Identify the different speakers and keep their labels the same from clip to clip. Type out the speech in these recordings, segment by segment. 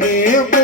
Speaker 1: রে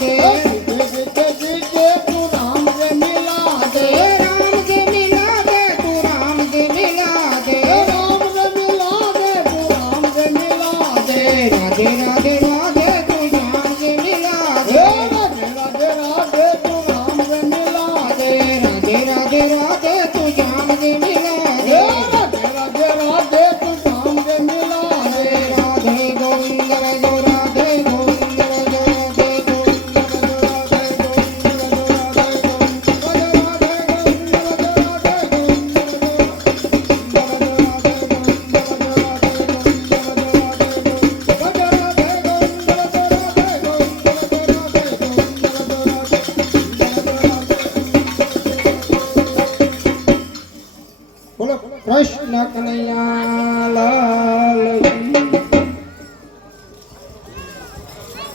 Speaker 1: Deus.